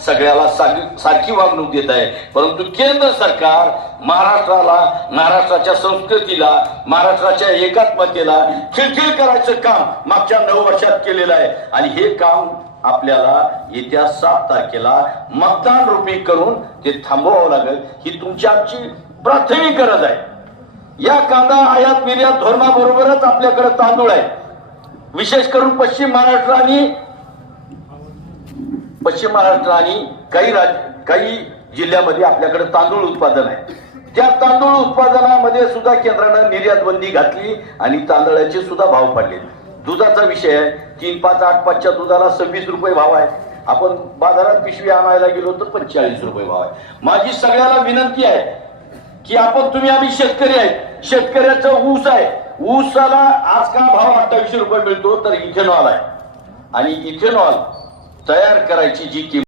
सगळ्याला सारखी वागणूक देत आहे. परंतु केंद्र सरकार महाराष्ट्राला महाराष्ट्राच्या संस्कृतीला महाराष्ट्राच्या एकात्मतेला खिळखिळ करायचं काम मागच्या नऊ वर्षात केलेलं आहे. आणि हे काम आपल्याला येत्या सात तारखेला मतदान रूपी करून ते थांबवावं लागेल ही तुमची आमची प्राथमिक गरज आहे. या कांदा आयात निर्यात धोरणाबरोबरच आपल्याकडे तांदूळ आहे. विशेष करून पश्चिम महाराष्ट्र आणि पश्चिम महाराष्ट्र आणि काही राज्य काही जिल्ह्यामध्ये आपल्याकडे तांदूळ उत्पादन आहे. त्या तांदूळ उत्पादनामध्ये सुद्धा केंद्रानं निर्यात बंदी घातली आणि तांदळाचे सुद्धा भाव पडले. दुधाचा विषय आहे. तीन पाच आठ पाचच्या दुधाला सव्वीस रुपये भाव आहे. आपण बाजारात पिशवी आणायला गेलो तर पंचेचाळीस रुपये भाव आहे. माझी सगळ्याला विनंती आहे की आपण तुम्ही आम्ही शेतकरी आहेत. शेतकऱ्याचं ऊस आहे. ऊसाला आज का भाव अठ्ठावीसशे रुपये मिळतो? तर इथेनॉल आहे. आणि इथेनॉल तयार करायची जी किंमत